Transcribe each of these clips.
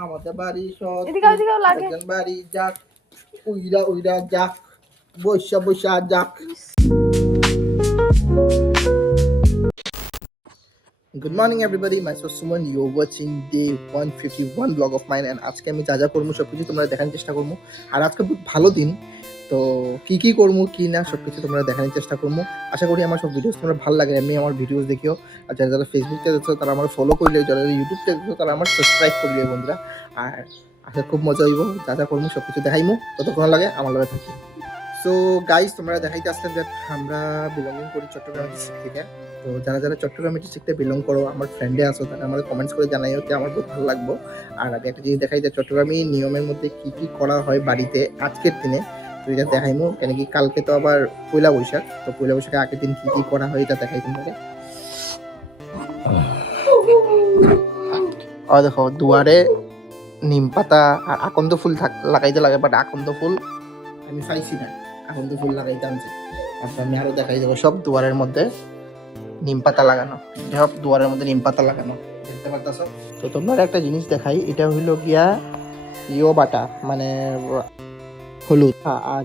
আমাদের বাড়ি সব এদিকেও লাগে বাড়ি যাক উইরা যাক বৈশা যাক। Good morning everybody, myself Suman. You're watching day 151 vlog of mine and আজকে আমি যা করবো সবকিছু তোমরা দেখানোর চেষ্টা করবো। আর আজকে খুব ভালো দিন, তো কি করবো কি না সবকিছু তোমরা দেখানোর চেষ্টা করবো। আশা করি আমার সব ভিডিওস তোমরা ভালো লাগে, এমনি আমার ভিডিওস দেখিও। আর যারা ফেসবুকতে দেখছো তারা আমার ফলো করলে, যারা ইউটিউবতে দেখছো তারা আমার সাবস্ক্রাইব করলে বন্ধুরা। আর আজকে খুব মজা হইব, যা করবো সবকিছু দেখাইমু, ততক্ষণ লাগে আমার লগে থাকি। সো গাইজ, তোমরা দেখাইতে আসলেন যে আমরা বিলঙ্গিং করি চট্টগ্রাম ডিস্ট্রিক্ট থেকে। তো যারা চট্টগ্রাম ডিস্ট্রিক্টে বিলং করো, আমার ফ্রেন্ডে আসো, তারা আমাদের কমেন্টস করে জানাই হচ্ছে আমার খুব ভালো লাগবো। আর আগে একটা জিনিস দেখাই যে চট্টগ্রামী নিয়মের মধ্যে কি করা হয় বাড়িতে আজকের দিনে, তো এটা দেখাইমু। কেন কি কালকে তো আবার পয়লা বৈশাখ, তো পয়লা বৈশাখের আগের দিন কি করা হয় এটা দেখাই তোমাকে। দেখো দুয়ারে নিম পাতা আর আকন্দ ফুল লাগাইতে লাগে, বাট আকন্দ ফুল আমি পাইছি না, আকন্দ ফুল লাগাইতে আনছে। তারপর আমি আরো দেখাই দেবো সব দুয়ারের মধ্যে নিম পাতা লাগানো, সব দুয়ারের মধ্যে নিম পাতা লাগানো, দেখতে পারতাছো। তো তোমরা একটা জিনিস দেখাই, এটা হইলো গিয়া বাটা, মানে হলুদ আর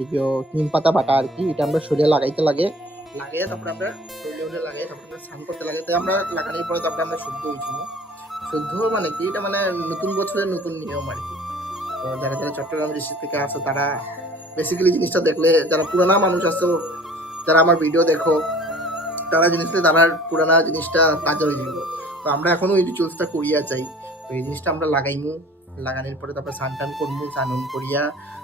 নিম পাতা বাটা আর কি। এটা আমরা শরীরে লাগাইতে লাগে, লাগিয়ে তারপরে আমরা শরীরে লাগাই, তারপরে স্নান করতে লাগে। তো আমরা লাগানোর পরে তারপরে আমরা শুদ্ধ হয়েছি। শুদ্ধ মানে কি, এটা মানে নতুন বছরের নতুন নিয়ম আর কি। তো যারা চট্টগ্রাম ডিস্ট্রিক্ট থেকে আসো তারা বেসিক্যালি জিনিসটা দেখলে, যারা পুরানা মানুষ আছো, যারা আমার ভিডিও দেখো, তারা জিনিসটা তারা পুরানা জিনিসটা তাজা হয়ে যাবে। তো আমরা এখনো এই রিচুয়ালসটা করিয়া যাই। তো এই জিনিসটা আমরা লাগাইমু, লাগানোর পরে তারপরে স্নান করবো, স্নান করিয়া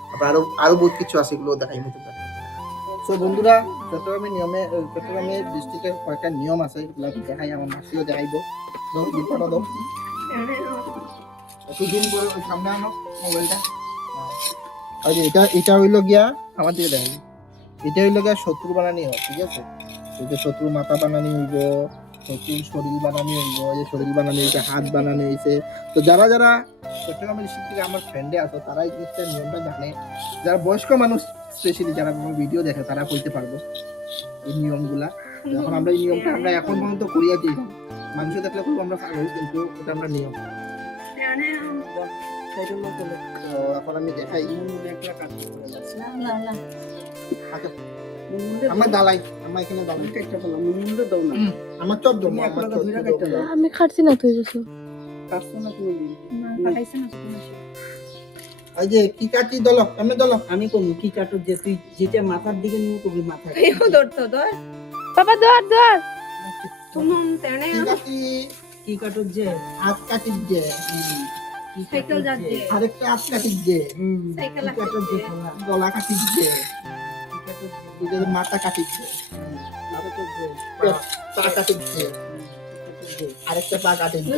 তারপর আরো বহুত কিছু আছে, এগুলো দেখাইমু তোমরা। সো বন্ধুরা, চট্টগ্রামের ডিস্ট্রিক্টের কয়েকটা নিয়ম আছে, এগুলো দেখাই, আমার মাসিও দেখাইবো। একদিন পরে ওই সামনে আনো মোবাইলটা। এটা হইলো গিয়া আমার দিকে দেখাই, এটা হইলো গিয়া শত্রু বানানি হয়, ঠিক আছে। এটা শত্রু মাথা বানানি হইব, শত্রুর শরীর বানানি হইব, এই শরীর বানানি হয়েছে, হাত বানানি হয়েছে। তো যারা চট্টগ্রামের ডিস্ট্রিক্ট থেকে আমার ফ্রেন্ডে আছে, তারা এই জিনিসটা নিয়মটা জানে। যারা বয়স্ক মানুষ স্পেশালি যারা আমার ভিডিও দেখে, তারা বলতে পারবো এই নিয়মগুলা। এখন আমরা এই নিয়মটা আমরা এখন পর্যন্ত করিয়া দিই, মানুষে দেখলে খুব আমরা পাগল, কিন্তু এটা আমরা নিয়ম। এখন আমি দেখাই, আমার দালাই, আমার এখানে দালাই আমার চপ দম, আমি খাচ্ছি না, তুই বসো। এই যে কি কাটি দলো, আমি দলো, আমি কোন কি কাটো, যে তুই যেটা মাথার দিকে নিয়ে করবি, মাথা এও ধরতো ধর বাবা, ধর তুমি তেনে কি কাটো, যে হাত কাটি, যে সাইকেল যাচ্ছে, আরেকটা হাত কাটি, যে সাইকেল কাটো, যে গলা কাটি, যে মাথা কাটি, যে পা কাটি, যে আরেকটা পা কাটি, যে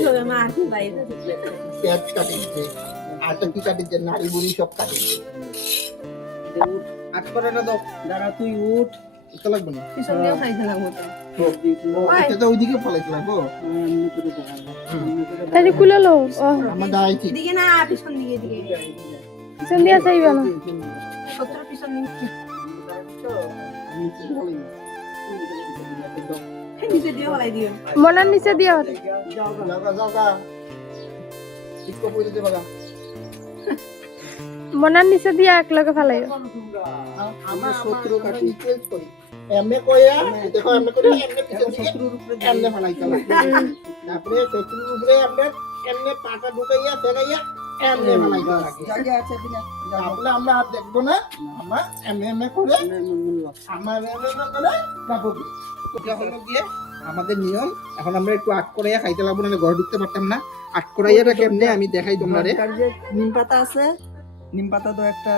পেট কাটি, যে আরেকটা কি কাটি, যে নাড়ি বুড়ি সব কাটি। আট করাটা দাও, দাঁড়া তুই উঠ, এটা লাগবে না, পিছন দিয়ে খাইতে লাগবো এটা তো ওইদিকে ফলাইতে লাগবো। তাহলে খুলে লো, আমার দাঁড়াইছি এদিকে না, পিছন দিকে, পিছন দিয়ে চাইবে না, সত্তর পিছন দিকে নিচে দিয়ে ফলাই দিও, মনার নিচে দিয়ে হবে। মনার নিচে দিয়ে এক লগে ফেলাই। আমার শত্রু কাটি চেঞ্জ করি, এমনে কইয়া দেখো, এমনে করে এমনে পিছন দিকে শত্রুর উপরে এমনে ফলাইতে লাগে, তারপরে শত্রুর উপরে আমরা এমনে পাটা ঢুকাইয়া ফেলাইয়া এমনে ফলাইতে লাগে। জায়গা আছে কিনা তাহলে আমরা আর দেখবো না, আমরা এমনে করে আমার এমনে করে যাবো। এটা হলো গিয়ে আমাদের নিয়ম। এখন আমরা একটু আট করাইয়া খাইতে লাগবো, না ঘর ঢুকতে পারতাম না। আট করাইয়াটা কেমনে আমি দেখাই তোমরা। নিম পাতা আছে, নিম পাতা তো একটা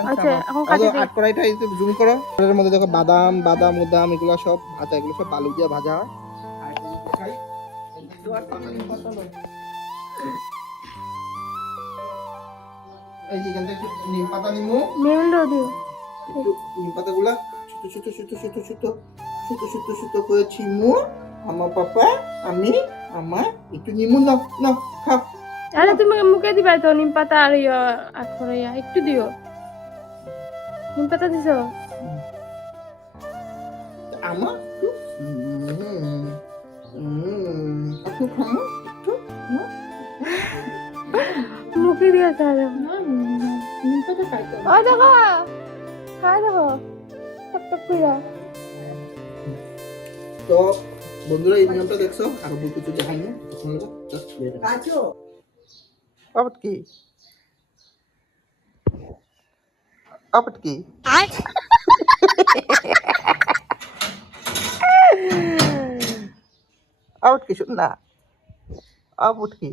আট কড়াইটা একটু জুম করো। এর মধ্যে দেখো বাদাম উদাম এগুলো সব ভাজা, এগুলো সব বালু দিয়ে ভাজা হয়। এই যে এখানটা একটু নিম পাতা নিমু, নিম পাতা গুলা ছোট করে ছিমু। আমার পাপা আমি আমার একটু নিমু, না খাও। আরে তুমি মুখে দিবা তো নিম পাতা, আর আট করাইয়া একটু দিও। নিম পাতা দিছো আমার একটু খাও, মুখ মুখে দিয়ে খাওয়া না নিম পাতা খাইতে হবে। ও দেখো খাওয়া দেখো টপ টপ করে তো বন্ধুরা এই নিয়মটা দেখছো আর বহু কিছু দেখাই না তখন জাস্ট কাজও আবার কি আবার কি আউট কি শুন না আউট কি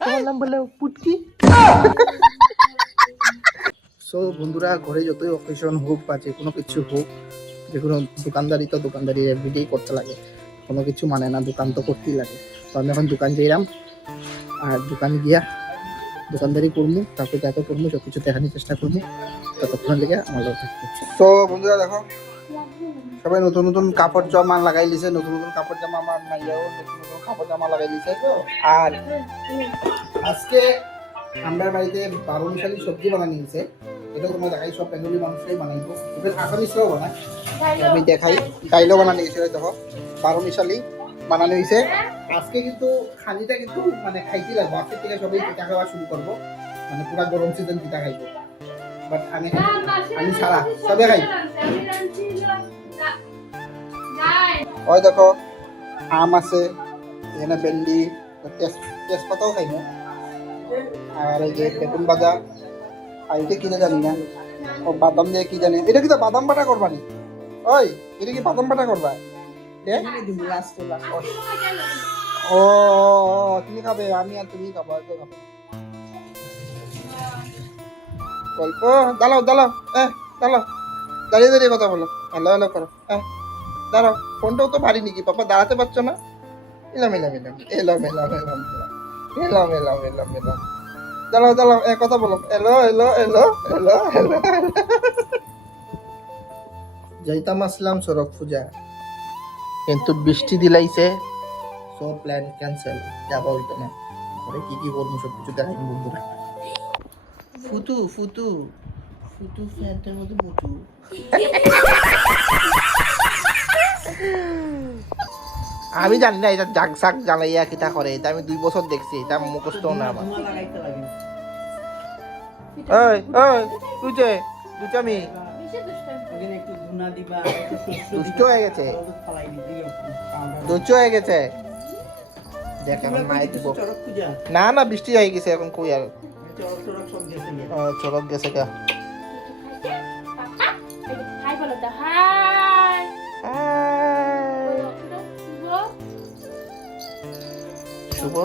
তোমার নাম বলে পুটকি সো বন্ধুরা ঘরে যতই অকেশন হোক বা যে কোনো কিছু হোক যে কোনো দোকানদারি তো দোকানদারি এভরিডেই করতে লাগে কোনো কিছু মানে না দোকান তো করতেই লাগে তো আমি এখন দোকান যাইলাম আর দোকান গিয়া দোকানদারি করবো তারপরে যত করবো সব কিছু দেখানোর চেষ্টা করবো ততক্ষণ লেগে আমার থাকবে তো বন্ধুরা দেখো সবাই নতুন নতুন কাপড় জামা লাগাই লিছে নতুন নতুন কাপড় জামা আমার মাইয়াও নতুন নতুন কাপড় জামা লাগাই লিছে আর আজকে আমরা বাড়িতে 12 মিশালি সবজি বানানো হয়েছে এটা তোমরা দেখাই সব বেঙ্গলি মানুষরাই বানাইবো এবার আসামিসরাও বানায় আমি দেখাই গাইলো বানানো হয়েছে দেখো 12 মিশালি বানানো হয়েছে আজকে কিন্তু খানিটা কিন্তু মানে খাইতে লাগবো আজকে থেকে সবাই পিঠা খাওয়া শুরু করবো মানে পুরো গরম সিজন পিঠা খাইবো বাট আমি ছাড়া সবে খাই ওই দেখো আম আছে এখানে ভেন্ডি তেজপাতাও খাইব আর এই যে বেগুন ভাজা আর এটা কিনে জানি না ও বাদাম দিয়ে কি জানি এটা কি তো বাদাম বাটা করবা নি ওই এটা কি বাদাম বাটা করবা ও তুমি খাবে আমি আর তুমি খাবো আর কেউ খাবে গল্প দাঁড়াও দাঁড়াও দাঁড়াও দাঁড়িয়ে দাঁড়িয়ে কথা বলো হ্যালো হ্যালো করো দাঁড়াও ফোনটাও তো ভারী নাকি পাপা দাঁড়াতে পারছো না এলাম এলাম এলাম এলাম এলাম এলাম এলাম এলাম এলাম এলাম দাঁড়াও দাঁড়াও কথা বলো এলো এলো এলো এলো এলো যাইতাম আসলাম সড়ক পূজা কিন্তু বৃষ্টি দিলাইছে সব প্ল্যান ক্যান্সেল যাবো হইতো না ঘরে কি কি করবো সব কিছু দেখাই বন্ধুরা ফুটু ফুটু ফুটু ফ্যানটার মধ্যে ফুটু আমি জানি না এটা জাগ শাক জ্বালাইয়া কিটা করে এটা আমি 2 বছর দেখছি এটা মুখস্থ না আমার ধোঁয়া লাগাইতে লাগে ওই ওই তুই দুচামি ওখানে একটু ধুনা দিবা একটু শস্য দুষ্ট হয়ে গেছে ফালাই দিবি দুষ্ট হয়ে গেছে দেখ এখন মায়ের দিব চড়ক পূজা না না বৃষ্টি হয়ে গেছে এখন কই আর চড়ক চড়ক সব গেছে গিয়ে। চড়ক গেছে গা হাই বলো তো হাই শুভ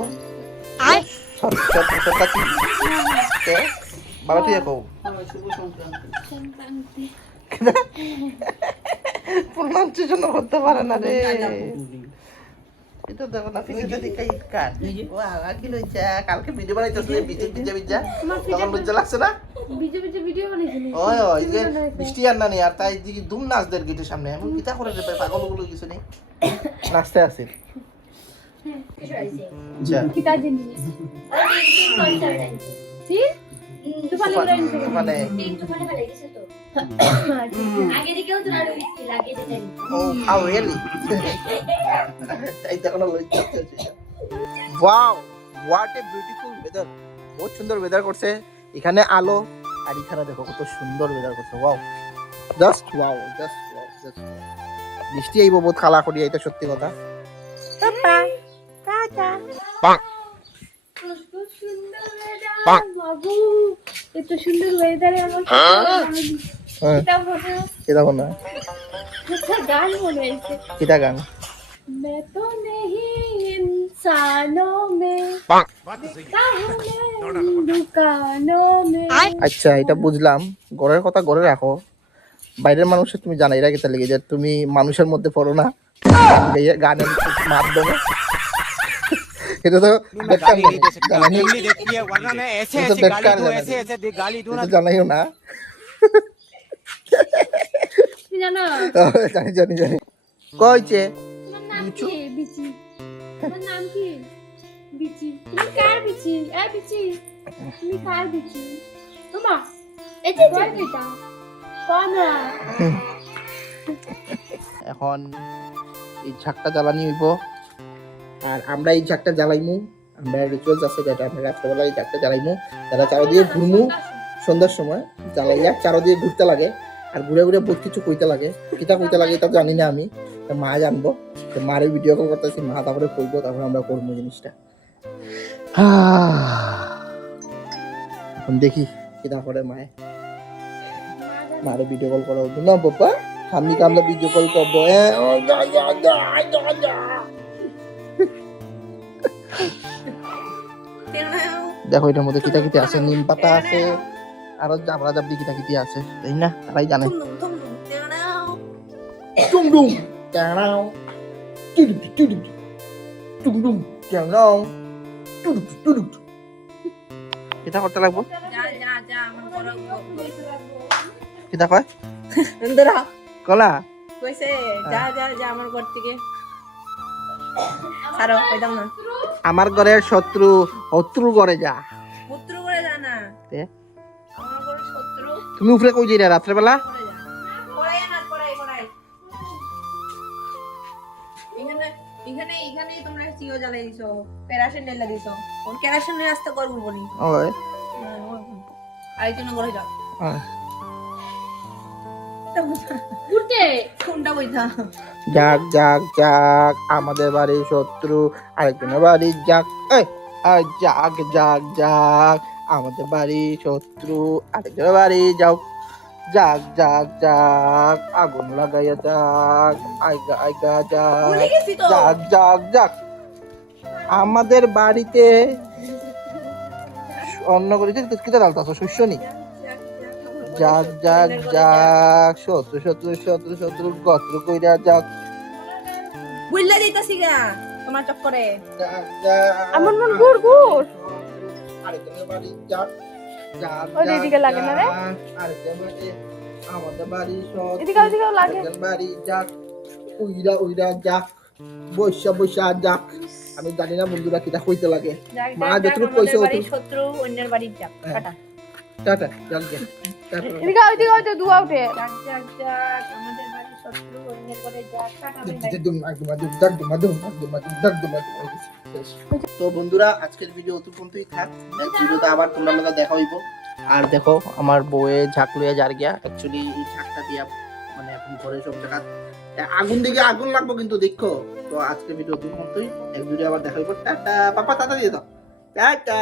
সরকারি কে বারোটি কও শুভ সংক্রান্তি প্রনাউন্সিয়েশন করতে পারে না রে এটা দেখো না ফিজিতে দিকে ইটকার ও আগা কি লইছে কালকে ভিডিও বানাইতেছ বিজে বিজে বিজে তখন লজ্জা লাগছে না বিজে বিজে ভিডিও বানাইছিলি ওই ওই যে বৃষ্টি আর না নি আর তাই দিকে দুম নাচ দের গেটের সামনে এমন কিতা করে রে পাগল গুলো কিছু নেই নাচতে আসে আচ্ছা কিতা দিনি কি তুফানি উড়াইছে মানে আগে দিকেও তো আর লাগিয়ে দিতে ও হাউ রিয়েলি এই দেখো না লজ্জা লাগছে wow what a beautiful weather বহুত সুন্দর ওয়েদার করছে এখানে আলো আর এখানে দেখো কত সুন্দর ওয়েদার করছে wow just wow just wow just বৃষ্টি আইব বহুত কালা করি এটা সত্যি কথা বাবু এত সুন্দর ওয়েদারে আমার কিতা বলে কিতা বনা আচ্ছা গান মনে হয়েছে কিতা গান मैं तो नहीं इंसानों में दुकानों में আচ্ছা এটা বুঝলাম ঘরের কথা ঘরে রাখো বাইরের মানুষের তুমি জানাই রাখি তাহলে যে তুমি মানুষের মধ্যে পড়ো না গানের মাধ্যমে এটা তো বেকার জানাই জানাইও না কি জানো জানি জানি জানি কইছে তোমার নাম কি বিচি তোমার নাম কি বিচি তুমি কার বিচি এ বিচি তুমি কার বিচি তোমা এটা এটা কোনা এখন এই ঝাকটা জ্বালানি হইব আর আমরা এই ঝাকটা জ্বালাইমু আমরা রিচুয়ালস আছে যেটা আমরা রাত্রেবেলায় ঝাঁকটা জ্বালাইমু, যারা চারদিকে ঘুরমু সন্ধ্যার সময় জ্বালাইয়া চারদিকে ঘুরতে লাগে আর ঘুরে ঘুরে বহুত কিছু কইতে লাগে, কিতা কইতে লাগে এটা জানি না আমি, তো মা জানবো। তো মারে ভিডিও কল করতেছি, মা তারপরে কইবো, তারপরে আমরা করবো জিনিসটা। এখন দেখি কিতা করে মায়ে, মারে ভিডিও কল করা হতো না বাবা, আমি কামলা ভিডিও কল করবো। দেখো এটার মধ্যে কিতা কিতা আছে, নিম পাতা আছে, আরো জাবরা জাবরি কিতা কিতা আছে, তাই না? তারাই জানে। টুং টুং টাও টুডু টুডু টুং টুং টাও টুডু টুডু। কিতা করতে লাগবো? কিতা কয়? কলা কইছে যা যা যা আমার ঘর থেকে ছাড়ো কইতাম না আমার ঘরের শত্রু শত্রু ঘরে যা। পুত্র করে যা না তে? আমার ঘর শত্রু তুমি উপরে কই যাইরা রাত্রে বেলা? করে যা পড়াই না পড়াই এখানে এখানে এখানেই তোমরা সিও জ্বালাই দিছো, কেরাসিন ঢেলে দিছো, ওর কেরাসিন নিয়ে আসতে করবো বনি ওই আরেকজন ঘরে যাও ওই। ঘুরতে কোনটা বইতা যাক যাক যাক, আমাদের বাড়ির শত্রু আরেকজনের বাড়ি যাক। এই আয় যাক যাক যাক, আমাদের বাড়ির শত্রু আরেকজনের বাড়ি যাও। যাক যাক যাক, আগুন লাগাইয়া যাক, আইগা আইগা যাক। ভুলে গেছি তো যাক যাক যাক, আমাদের বাড়িতে অন্য করেছে কিতা ডালতাছো শস্য নি। যাক যাক যাক, শত্রু শত্রু শত্রু শত্রু গত্র কইরা যাক। বুঝলে দিতাছি গা তোমার চক্করে যাক যাক, আমার মন ঘুর ঘুর। আরেকজনের বাড়ি যাক। যাক ওই যে এদিকে লাগে না রে? যাক, আরেকজনের বাড়ি, আমাদের বাড়ি শত্রু এদিকেও লাগে। আরেকজনের বাড়ি যাক। উইরা উইরা যাক, বৈশা বৈশা যাক। আমি জানি না বন্ধুরা কিটা কইতে লাগে। মা যতটুকু কইছে বাড়ির অতটুকু। শত্রু অন্যের বাড়ির যাক হ্যাঁ। টাটা টাটা যাক গে। টাটা। এদিকে দুয়া উঠে। যাক যাক যাক আমাদের বাড়ির শত্রু অন্যের ঘরে যাক টাটা তো বন্ধুরা আজকের ভিডিও অত পর্যন্তই থাক, নেক্সট ভিডিওতে আবার তোমরা লগে দেখা হইব। আর দেখো আমার বউয়ে ঝাঁক লইয়া যার গিয়া, অ্যাকচুয়ালি এই ঝাঁকটা দিয়া মানে এখন ঘরে সব জায়গা আগুন দিকে আগুন লাগবো কিন্তু দেখো। তো আজকের ভিডিও অত পর্যন্তই, নেক্সট ভিডিও আবার দেখা হইব। টাটা, পাপা টাটা দিয়ে দাও, টাটা।